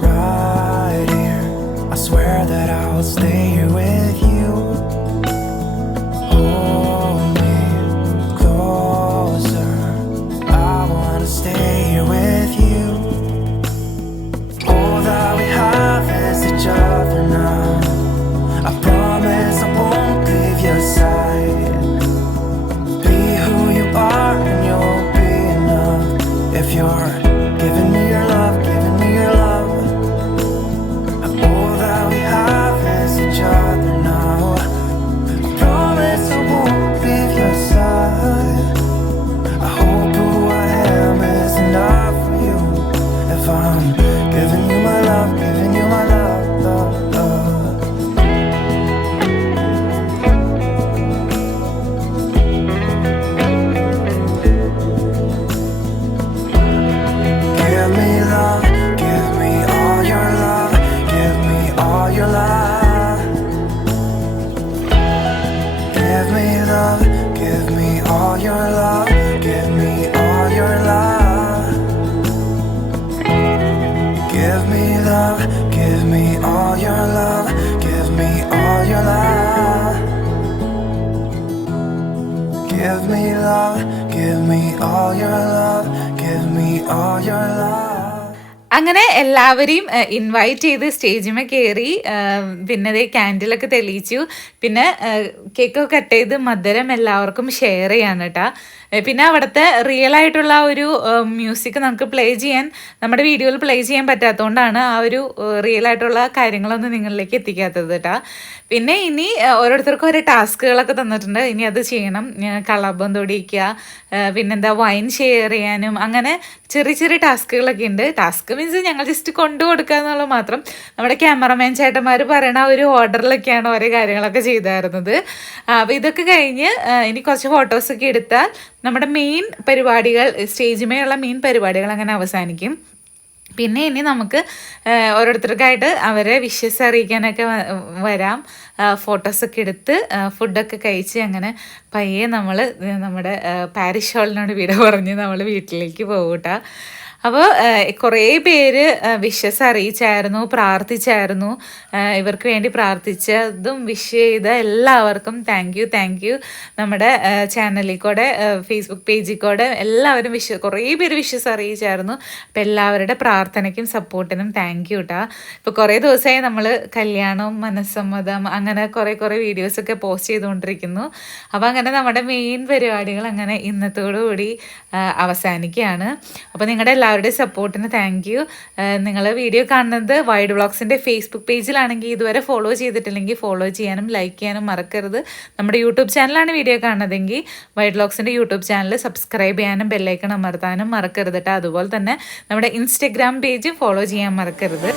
right here. I swear that I'll stay here with you. Hold me closer. I wanna stay here with you. All that we have is each other now. I promise I won't leave your side. Be who you are and you'll be enough. If you're giving me your love, giving me your love. All that we have is each other now. I promise I won't leave your side. I hope who I am is enough for you. If I'm giving you my love, giving you my love, love, love. Give me love, give me all your love, give me all your love. Give me love, give me all your love, give me all your love. Give me love, give me all your love, give me all your love. Give me love, give me all your love, give me all your love. അങ്ങനെ എല്ലാവരെയും ഇൻവൈറ്റ് ചെയ്ത് സ്റ്റേജിമേ കയറി. പിന്നെ അതേ ക്യാൻഡിലൊക്കെ തെളിയിച്ചു. പിന്നെ കേക്കൊക്കെ കട്ട് ചെയ്ത് മധുരം എല്ലാവർക്കും ഷെയർ ചെയ്യാണ് കേട്ടോ. പിന്നെ അവിടുത്തെ റിയൽ ആയിട്ടുള്ള ഒരു മ്യൂസിക് നമുക്ക് പ്ലേ ചെയ്യാൻ നമ്മുടെ വീഡിയോയിൽ പ്ലേ ചെയ്യാൻ പറ്റാത്തതുകൊണ്ടാണ് ആ ഒരു റിയൽ ആയിട്ടുള്ള കാര്യങ്ങളൊന്നും നിങ്ങളിലേക്ക് എത്തിക്കാത്തത് കേട്ടോ. പിന്നെ ഇനി ഓരോരുത്തർക്കും ഓരോ ടാസ്കുകളൊക്കെ തന്നിട്ടുണ്ട്. ഇനി അത് ചെയ്യണം. കളബം തൊടിയിക്കുക, പിന്നെന്താ വൈൻ ഷെയർ ചെയ്യാനും, അങ്ങനെ ചെറിയ ചെറിയ ടാസ്കുകളൊക്കെ ഉണ്ട്. ടാസ്ക് മീൻസ് ഞങ്ങൾ ജസ്റ്റ് കൊണ്ടു കൊടുക്കുക എന്നുള്ളത് മാത്രം. നമ്മുടെ ക്യാമറമാൻ ചേട്ടന്മാർ പറയണ ആ ഒരു ഓർഡറിലൊക്കെയാണ് ഓരോ കാര്യങ്ങളൊക്കെ ചെയ്തായിരുന്നത്. അപ്പോൾ ഇതൊക്കെ കഴിഞ്ഞ് ഇനി കുറച്ച് ഫോട്ടോസൊക്കെ എടുത്താൽ നമ്മുടെ മെയിൻ പരിപാടികൾ, സ്റ്റേജിമേലുള്ള മെയിൻ പരിപാടികൾ അങ്ങനെ അവസാനിക്കും. പിന്നെ ഇനി നമുക്ക് ഓരോരുത്തർക്കായിട്ട് അവരെ വിഷസ് അറിയിക്കാനൊക്കെ വരാം. ഫോട്ടോസൊക്കെ എടുത്ത് ഫുഡൊക്കെ കഴിച്ച് അങ്ങനെ പയ്യെ നമ്മൾ നമ്മുടെ പാരിഷ് ഹാളിനോട് വിട പറഞ്ഞ് നമ്മൾ വീട്ടിലേക്ക് പോകൂട്ടാ. അപ്പോൾ കുറേ പേര് വിഷസ് അറിയിച്ചായിരുന്നു, പ്രാർത്ഥിച്ചായിരുന്നു. ഇവർക്ക് വേണ്ടി പ്രാർത്ഥിച്ചതും വിഷ് ചെയ്ത എല്ലാവർക്കും താങ്ക് യു. നമ്മുടെ ചാനലിൽ കൂടെ, ഫേസ്ബുക്ക് പേജിൽ കൂടെ എല്ലാവരും കുറേ പേര് വിഷസ് അറിയിച്ചായിരുന്നു. അപ്പോൾ എല്ലാവരുടെ പ്രാർത്ഥനയ്ക്കും സപ്പോർട്ടിനും താങ്ക് യു കേട്ടോ. ഇപ്പോൾ കുറേ ദിവസമായി നമ്മൾ കല്യാണം, മനസ്സമ്മതം, അങ്ങനെ കുറേ വീഡിയോസൊക്കെ പോസ്റ്റ് ചെയ്തുകൊണ്ടിരിക്കുന്നു. അപ്പോൾ അങ്ങനെ നമ്മുടെ മെയിൻ പരിപാടികൾ അങ്ങനെ ഇന്നത്തോടുകൂടി അവസാനിക്കുകയാണ്. അപ്പോൾ നിങ്ങളുടെ എല്ലാവരുടെയും സപ്പോർട്ടിന് താങ്ക് യു. നിങ്ങൾ വീഡിയോ കാണുന്നത് വൈഡ് വ്ളോഗ്സിൻ്റെ ഫേസ്ബുക്ക് പേജിലാണെങ്കിൽ ഇതുവരെ ഫോളോ ചെയ്തിട്ടില്ലെങ്കിൽ ഫോളോ ചെയ്യാനും ലൈക്ക് ചെയ്യാനും മറക്കരുത്. നമ്മുടെ യൂട്യൂബ് ചാനലാണ് വീഡിയോ കാണുന്നതെങ്കിൽ വൈഡ് വ്ളോഗ്സിൻ്റെ യൂട്യൂബ് ചാനൽ സബ്സ്ക്രൈബ് ചെയ്യാനും ബെല്ലൈക്കൺ അമർത്താനും മറക്കരുത് കേട്ടോ. അതുപോലെ തന്നെ നമ്മുടെ ഇൻസ്റ്റഗ്രാം പേജും ഫോളോ ചെയ്യാൻ മറക്കരുത്.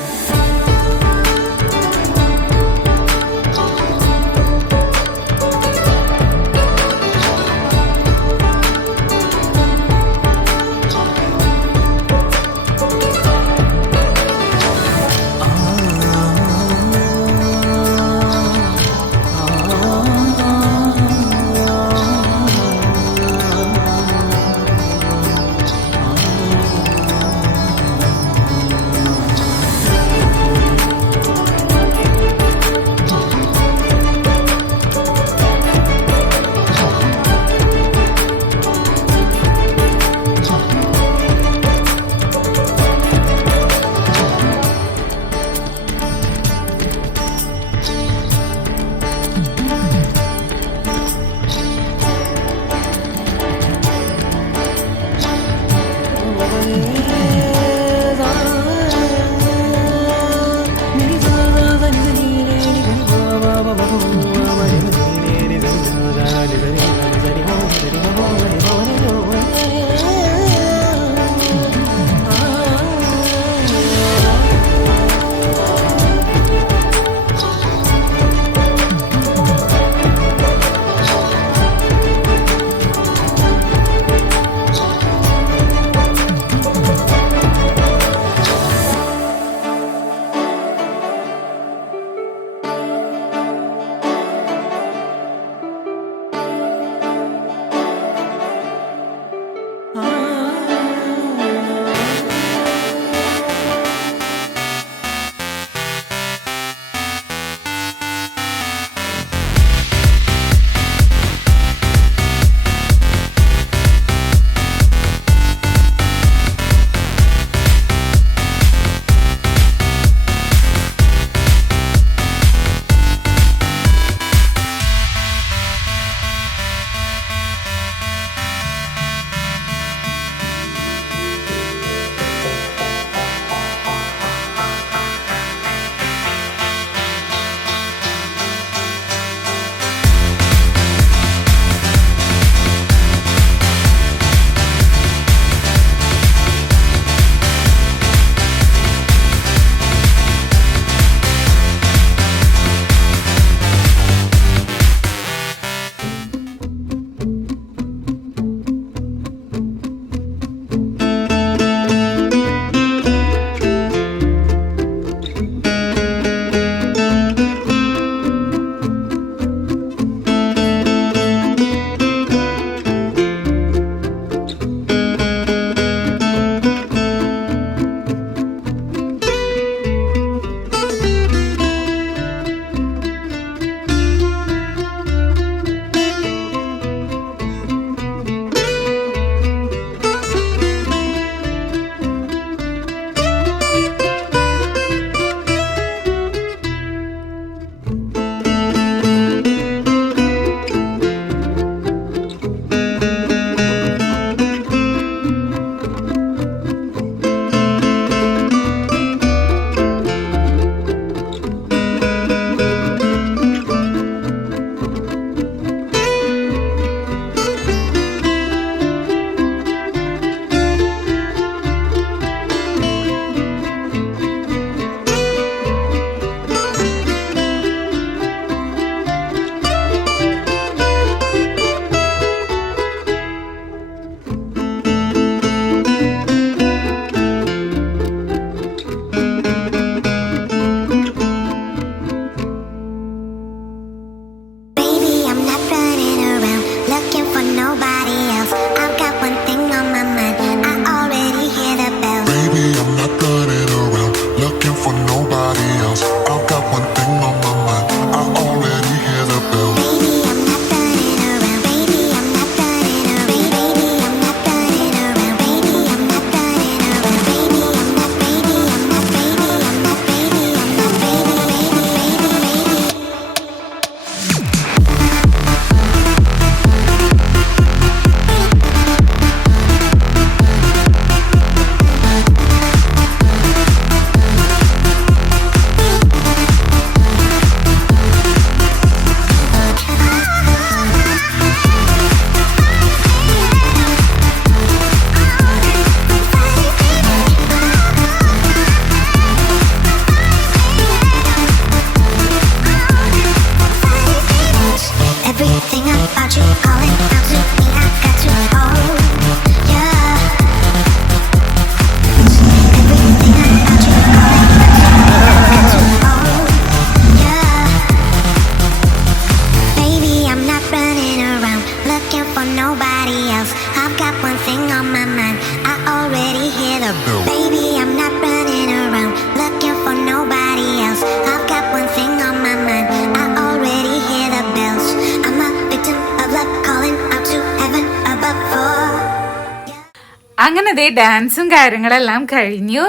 അങ്ങനെ ദേ ഡാൻസും കാര്യങ്ങളെല്ലാം കഴിഞ്ഞു.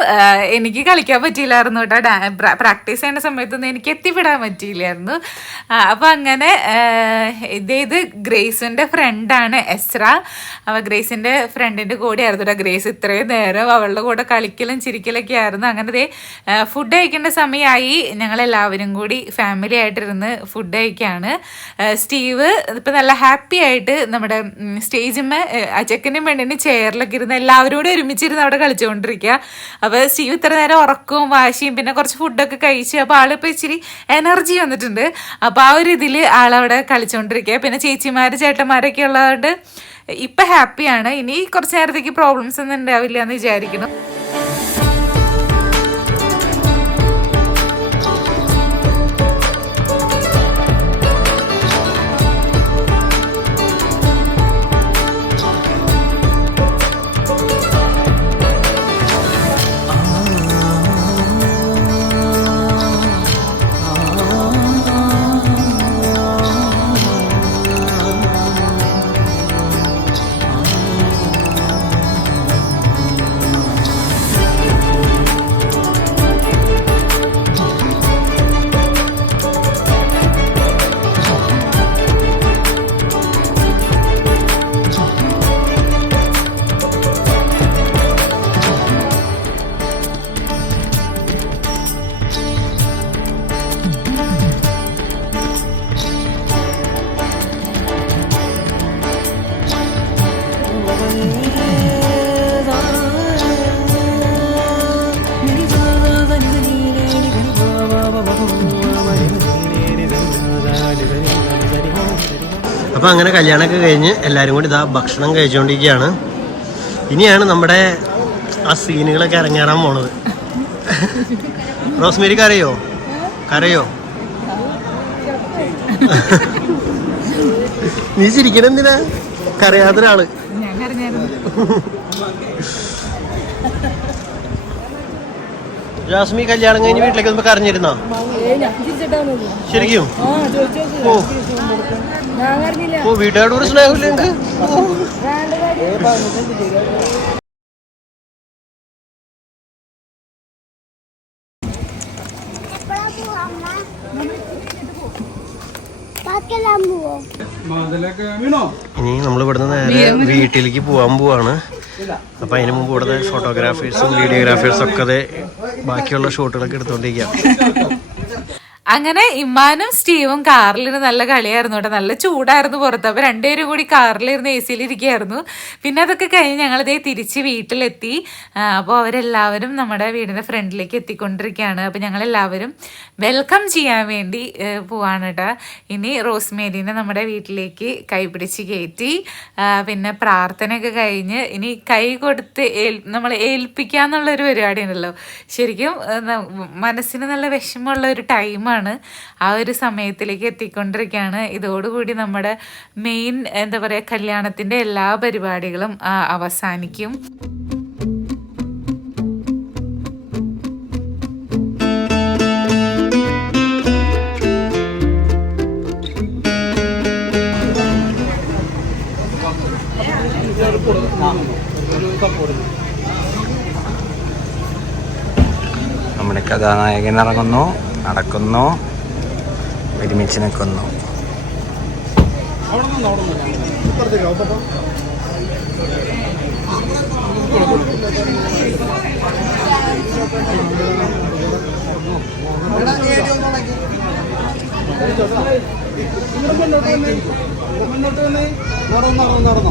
എനിക്ക് കളിക്കാൻ പറ്റിയില്ലായിരുന്നു കേട്ടോ. പ്രാക്ടീസ് ചെയ്യുന്ന സമയത്തൊന്നും എനിക്ക് എത്തിപ്പെടാൻ പറ്റിയില്ലായിരുന്നു. അപ്പോൾ അങ്ങനെ ഇത് ഗ്രേസിൻ്റെ ഫ്രണ്ടാണ് എസ്ര. അപ്പോൾ ഗ്രേസിൻ്റെ ഫ്രണ്ടിൻ്റെ കൂടെ ആയിരുന്നു കേട്ടോ ഗ്രേസ് ഇത്രയും നേരം അവളുടെ കൂടെ കളിക്കലും ചിരിക്കലൊക്കെ ആയിരുന്നു. അങ്ങനെ ദേ ഫുഡ് കഴിക്കേണ്ട സമയമായി. ഞങ്ങളെല്ലാവരും കൂടി ഫാമിലി ആയിട്ടിരുന്ന് ഫുഡ് കഴിക്കുകയാണ്. സ്റ്റീവ് ഇപ്പം നല്ല ഹാപ്പി ആയിട്ട് നമ്മുടെ സ്റ്റേജിന്മേ ചെക്കനും പെണ്ണിനും ചെയറിലൊക്കെ ഇരുന്ന് എല്ലാവരോടും ഒരുമിച്ചിരുന്ന് അവിടെ കളിച്ചുകൊണ്ടിരിക്കുക. അപ്പോൾ സ്റ്റീവ് ഇത്ര നേരം ഉറക്കവും വാശിയും പിന്നെ കുറച്ച് ഫുഡൊക്കെ കഴിച്ചു. അപ്പോൾ ആളിപ്പോൾ ഇച്ചിരി എനർജി വന്നിട്ടുണ്ട്. അപ്പോൾ ആ ഒരു ഇതിൽ ആളവിടെ കളിച്ചുകൊണ്ടിരിക്കുക. പിന്നെ ചേച്ചിമാർ ചേട്ടന്മാരൊക്കെ ഉള്ളതുകൊണ്ട് ഇപ്പം ഹാപ്പിയാണ്. ഇനി കുറച്ച് നേരത്തേക്ക് പ്രോബ്ലംസ് ഒന്നും ഉണ്ടാവില്ല എന്ന് വിചാരിക്കുന്നു. അപ്പോൾ അങ്ങനെ കല്യാണമൊക്കെ കഴിഞ്ഞ് എല്ലാവരും കൂടി ഇതാ ഭക്ഷണം കഴിച്ചുകൊണ്ടിരിക്കുകയാണ്. ഇനിയാണ് നമ്മുടെ ആ സീനുകളൊക്കെ ഇറങ്ങാറാൻ പോണത്. റോസ്മേരി കരയോ? നീ ചിരിക്കണ എന്തിനാ? കരയാത്തൊരാള്. ജാസ്മി കല്യാണം കഴിഞ്ഞ് വീട്ടിലേക്ക് വന്നപ്പോ കരഞ്ഞിരുന്നോ? ശരിക്കും? ഓ വീട്ടുകാരോട് ഒരു സ്നേഹമില്ല എനിക്ക്. ഇനി നമ്മൾ ഇവിടുന്ന് നേരെ വീട്ടിലേക്ക് പോകാൻ പോവാണ്. അപ്പൊ അതിന് മുമ്പ് ഇവിടുത്തെ ഫോട്ടോഗ്രാഫേഴ്സും വീഡിയോഗ്രാഫേഴ്സും ഒക്കെ ബാക്കിയുള്ള ഷോട്ടുകളൊക്കെ എടുത്തോണ്ടിരിക്കുക. അങ്ങനെ ഇമ്മാനും സ്റ്റീവും കാറിലിരുന്ന് നല്ല കളിയായിരുന്നു കേട്ടോ. നല്ല ചൂടായിരുന്നു പുറത്ത്. അപ്പോൾ രണ്ടുപേരും കൂടി കാറിലിരുന്ന് എ സിയിലിരിക്കുകയായിരുന്നു. പിന്നെ അതൊക്കെ കഴിഞ്ഞ് ഞങ്ങളിതേ തിരിച്ച് വീട്ടിലെത്തി. അപ്പോൾ അവരെല്ലാവരും നമ്മുടെ വീടിൻ്റെ ഫ്രണ്ടിലേക്ക് എത്തിക്കൊണ്ടിരിക്കുകയാണ്. അപ്പോൾ ഞങ്ങളെല്ലാവരും വെൽക്കം ചെയ്യാൻ വേണ്ടി പോവാണ് കേട്ടോ. ഇനി റോസ്മേരിനെ നമ്മുടെ വീട്ടിലേക്ക് കൈപിടിച്ച് കയറ്റി പിന്നെ പ്രാർത്ഥനയൊക്കെ കഴിഞ്ഞ് ഇനി കൈ കൊടുത്ത് നമ്മൾ ഏൽപ്പിക്കുക എന്നുള്ളൊരു പരിപാടി ഉണ്ടല്ലോ. ശരിക്കും മനസ്സിന് നല്ല വിഷമമുള്ള ഒരു ടൈമാണ്. ആ ഒരു സമയത്തിലേക്ക് എത്തിക്കൊണ്ടിരിക്കുകയാണ്. ഇതോടുകൂടി നമ്മുടെ മെയിൻ എന്താ പറയുക കല്യാണത്തിൻ്റെ എല്ലാ പരിപാടികളും അവസാനിക്കും. നമ്മുടെ കഥാനായകൻ ഇറങ്ങുന്നു, നടക്കുന്നു, ഒരുമിച്ച് നിൽക്കുന്നു. നടന്നോ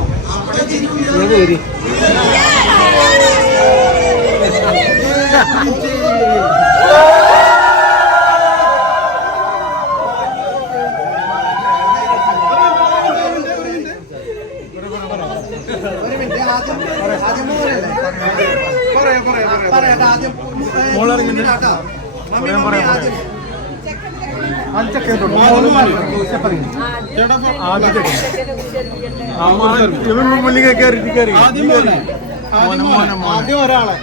ആദ്യം ഒരാളെ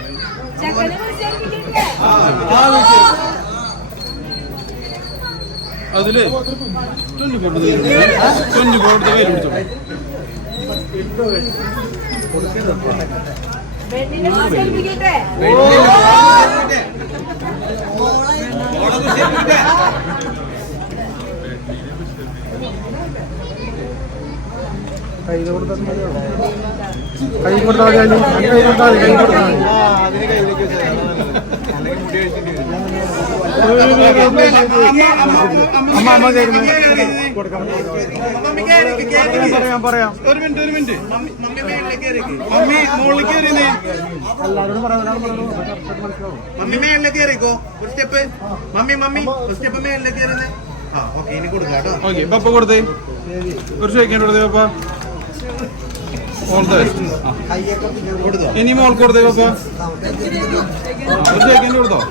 അതില് 24 കയ്യിൽ പിടിച്ചോ. പറയാം. ഒരു മിനിറ്റ് മമ്മി മുകളിൽ കയറിയേ. മമ്മി മേളിലേക്ക് കയറിക്കോ. ഒരു സ്റ്റെപ്പ് മമ്മി ഒരു സ്റ്റെപ്പ് മേളിലേക്ക് കയറുന്നേ. ആ ഓക്കെ, ഇനി കൊടുക്കാം കേട്ടോ. ഓക്കെ, പപ്പ കൊടുത്തേ. ഒരു ചോദിക്കാൻ കൊടുത്തേ പപ്പ. ഇനി മോൾ കൊടുത്തേ പപ്പ. ഒരു ചോദിക്കാൻ കൊടുത്തോ.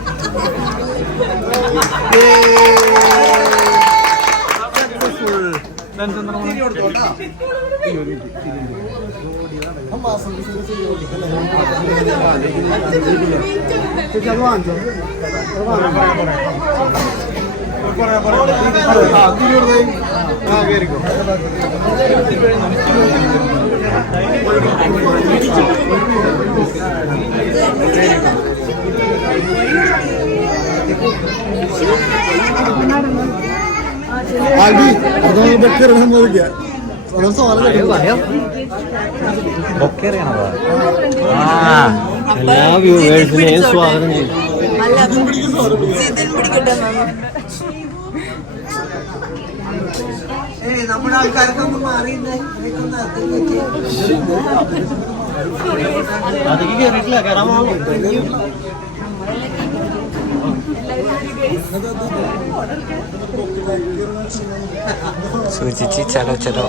എല്ലാ വ്യൂവേഴ്സിനെയും സ്വാഗതം ചെയ്യും. നമ്മുടെ ആൾക്കാരൊക്കെ ഒന്ന് മാറിയുന്നേ. അതിക്ക് കയറിയിട്ടില്ല, കയറാൻ പോകുന്നു. സൂചിച്ചി ചലോ ചലോ.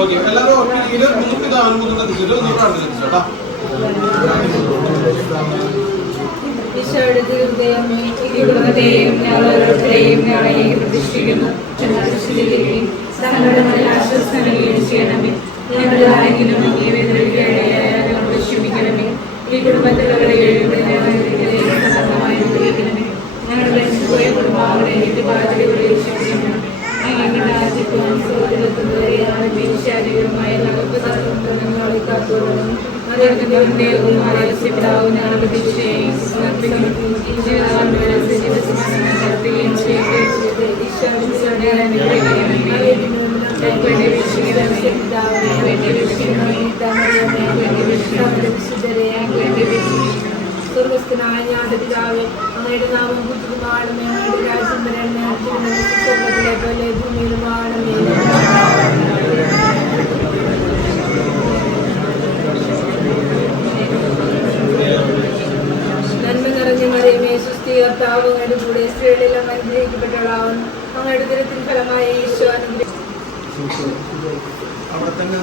ഓക്കെ, എല്ലാവരും ഓർമ്മ നമുക്ക് ദാനം കേട്ടോ. ഈശോയുടെ ദൈവമേ, ഈ കുടുംബത്തെയും ഞങ്ങളോരോരുത്തരെയും ഞങ്ങളെ പ്രതിഷ്ഠിക്കുന്നു. സങ്കടങ്ങളിൽ ആശ്വാസം ചെയ്യണമേ. ഞങ്ങളുടെ ആരെങ്കിലും ഞങ്ങളോട് ക്ഷമിക്കണമേ. ഈ കുടുംബത്തിലുള്ളവരെ അനുഗ്രഹിക്കണമേ. ഞങ്ങളുടെ പോയ കുടുംബാവരെ ബാധ്യതകളെ ക്ഷമിക്കണം. ഞങ്ങളുടെ രാജ്യത്വം സൗകര്യത്തുന്നവരെയാണ് ശാരീരികമായ നടപ്പ് തത്വങ്ങളെ കാത്തോളണം. ഞങ്ങളുടെ പ്രതീക്ഷയും സമർപ്പിക്കുന്നു. ഈ ജീവിതം സ്വർഗസ്ഥനായ ഞങ്ങളുടെ പിതാവേ, അങ്ങയുടെ നാമം പൂജിതമാണമേ. അങ്ങയുടെ രാജ്യം വരണമേ. സ്വർഗത്തിലെ പോലെ ഭൂമിയിലുമാണമേ. നന്മ നിറഞ്ഞ മറിയമേ, സുസ്ഥി കർത്താവ് അങ്ങയുടെ കൂടെ, സ്ത്രീകളെല്ലാം അനുഗ്രഹിക്കപ്പെട്ടവളാവുന്നു. അങ്ങയുടെ ദുരിതത്തിൻ ഫലമായ ഈശോ അവിടെ തന്നെ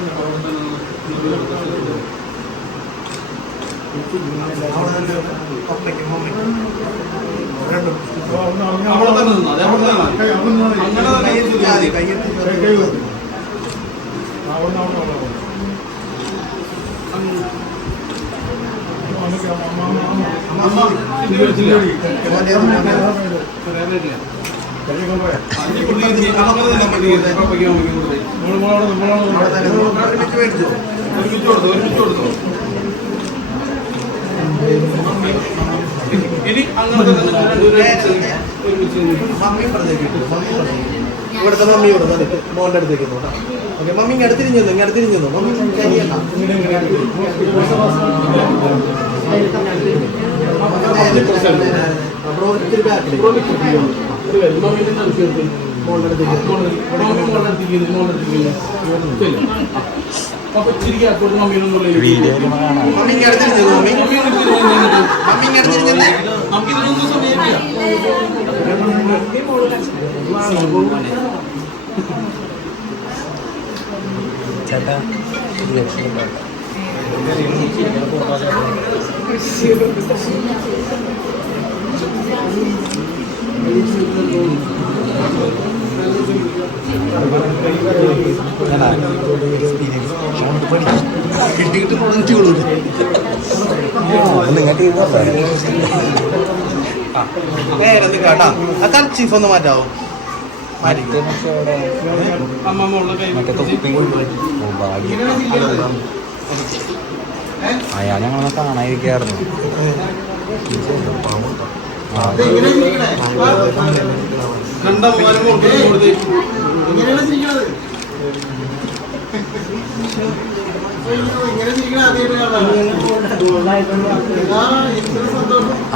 ഇവിടുത്തെ മമ്മിയോട് മോളുടെ അടുത്തേക്ക് ഓക്കെ. മമ്മി ഇങ്ങനെ അടുത്തിരിഞ്ഞു മമ്മി കരിയല്ല. അപ്പോൾ ഒത്തിരി ബാക്കിലേക്ക് മോളുടെ അടുത്തേക്ക് മമ്മിക്ക് അടുത്തിരുന്നത് മമ്മിക്ക് അടുത്തിരുന്നത് ചേട്ടാ കേട്ടാ ആ കർച്ചീഫ് ഒന്ന് മാറ്റാവോ അയാൾ ഞങ്ങളൊന്ന് കാണാതിരിക്കായിരുന്നു.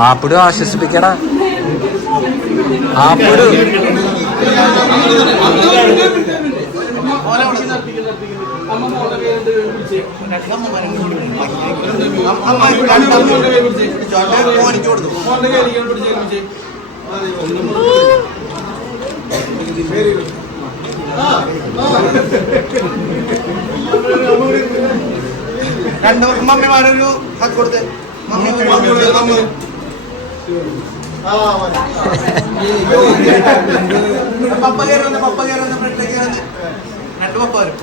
ആപ്പിടും ആശ്വസിപ്പിക്കടാ. ആപ്പിടും രണ്ട് മമ്മിമാരൊരു ഹക്ക് കൊടുത്ത് മമ്മി പപ്പ കയറുന്ന ഫ്രണ്ടിലേക്ക് കയറുന്ന രണ്ട് പപ്പ വരും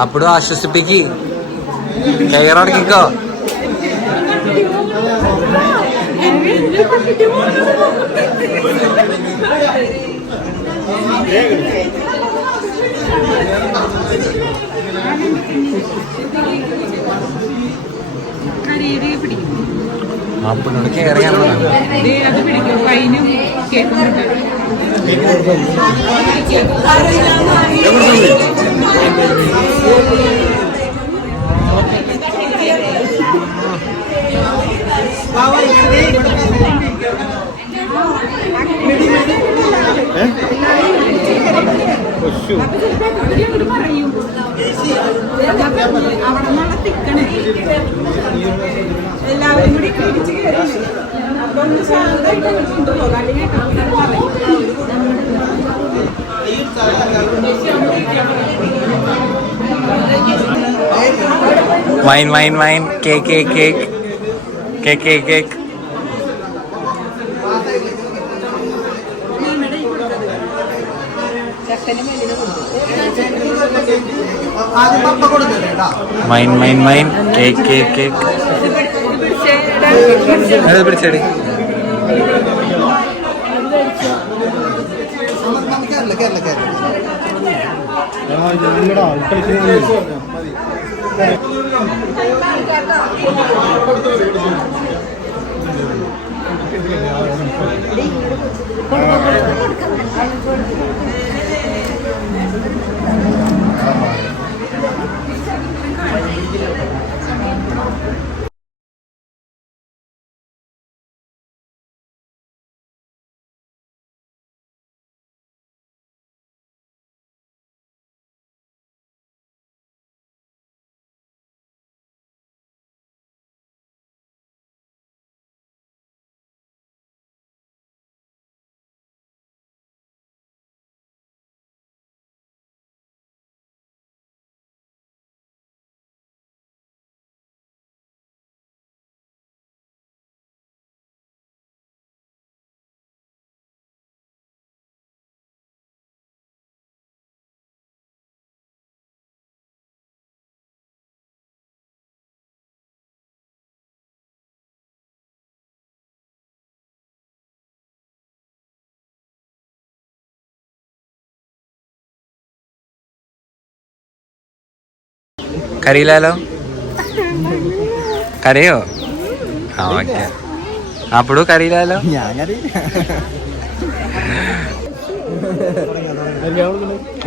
ആപ്പിടും ആശ്വസിപ്പിക്ക്. കയറടക്കിക്കോ. ആപ്പിനോട് കയറിയാ എല്ലാവരും കൂടി പിടിച്ച് കയറി അപ്പൊ ഒന്ന് ശാന്തമായിട്ട് കൊണ്ടുപോകാം. Wine wine wine cake cake cake cake cake cake. Mine mine mine cake cake cake. പിടിച്ചേടി. കരയില്ലാലോ? കരയോ? ആ ഓക്കെ. അപ്പോഴും അറിയില്ലല്ലോ.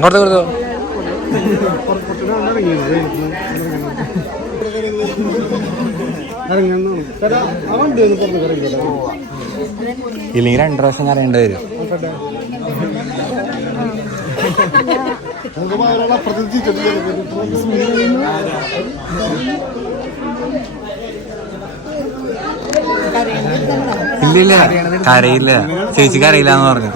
കൊടുത്തോ കൊടുത്തോ. ഇല്ലെങ്കിൽ 2 പ്രാവശ്യം കരയേണ്ടി വരും. ഇല്ലില്ല, കരയില്ല. ചേച്ചിക്ക് അറിയില്ല എന്ന് പറഞ്ഞു.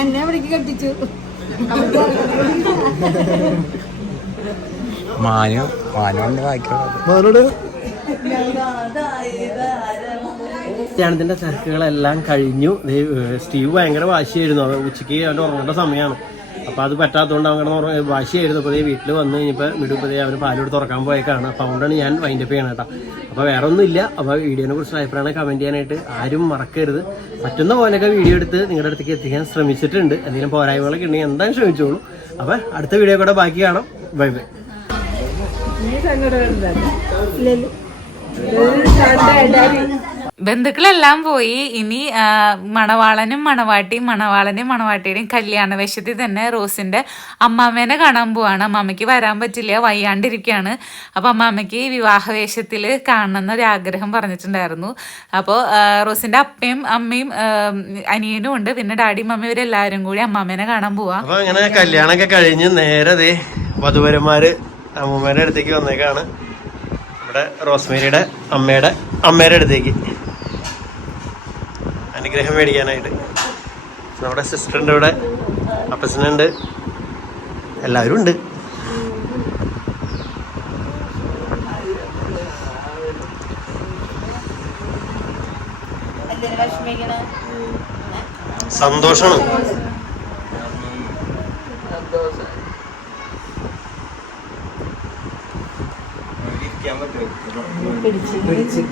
എന്നെ എവിടേക്ക് കെട്ടിച്ചു. മാനു എന്റെ വായിക്കുള്ളത്. കല്യാണത്തിന്റെ തിരക്കുകളെല്ലാം കഴിഞ്ഞു. സ്റ്റീവ് ഭയങ്കര വാശിയായിരുന്നു. അത് ഉച്ചയ്ക്ക് അവൻ്റെ ഉറങ്ങേണ്ട സമയമാണ്. അപ്പോൾ അത് പറ്റാത്തതുകൊണ്ട് അവൻ വാശിയായിരുന്നു. അപ്പോൾ വീട്ടിൽ വന്ന് കഴിഞ്ഞപ്പോൾ വിടുമ്പോൾ അവർ പാലോട് തുറക്കാൻ പോയേക്കാണ്. അപ്പോൾ അതുകൊണ്ടാണ് ഞാൻ വൈൻഡപ്പ് ചെയ്യണം കേട്ടോ. അപ്പോൾ വേറെ ഒന്നുമില്ല. അപ്പോൾ വീഡിയോനെ കുറിച്ച് അഭിപ്രായം കമൻറ്റ് ചെയ്യാനായിട്ട് ആരും മറക്കരുത്. പറ്റുന്ന പോലെയൊക്കെ വീഡിയോ എടുത്ത് നിങ്ങളുടെ അടുത്തേക്ക് എത്തിക്കാൻ ശ്രമിച്ചിട്ടുണ്ട്. എന്തെങ്കിലും പോരായ്മകളൊക്കെ ഉണ്ടെങ്കിൽ എന്തായാലും ശ്രമിച്ചോളൂ. അപ്പോൾ അടുത്ത വീഡിയോ കൂടെ ബാക്കി കാണാം. Bye bye. ബന്ധുക്കളെല്ലാം പോയി. ഇനി മണവാളനും മണവാട്ടിയുടെയും കല്യാണ വേഷത്തിൽ തന്നെ റോസിന്റെ അമ്മാമ്മേനെ കാണാൻ പോവാണ്. അമ്മാമ്മയ്ക്ക് വരാൻ പറ്റില്ല, വയ്യാണ്ടിരിക്കുകയാണ്. അപ്പോൾ അമ്മാമ്മയ്ക്ക് വിവാഹവേഷത്തിൽ കാണണമെന്ന് ഒരു ആഗ്രഹം പറഞ്ഞിട്ടുണ്ടായിരുന്നു. അപ്പോൾ റോസിന്റെ അമ്മയും അനിയനും ഉണ്ട്, പിന്നെ ഡാഡിയും മമ്മയും ഇവരെല്ലാവരും കൂടി അമ്മാമ്മേനെ കാണാൻ പോവാ. അപ്പോൾ അങ്ങനെ കല്യാണമൊക്കെ കഴിഞ്ഞ് നേരെ വധുവരന്മാര് അമ്മൂമ്മേൻ്റെ അടുത്തേക്ക് വന്നേക്കാണ്. ഇവിടെ റോസ്മേരിയുടെ അമ്മയുടെ അടുത്തേക്ക് അനുഗ്രഹം മേടിക്കാനായിട്ട്. നമ്മുടെ സിസ്റ്ററിൻ്റെ ഇവിടെ, അപ്പച്ചനുണ്ട്, എല്ലാവരും ഉണ്ട്. സന്തോഷമാണ്. പിടിച്ച്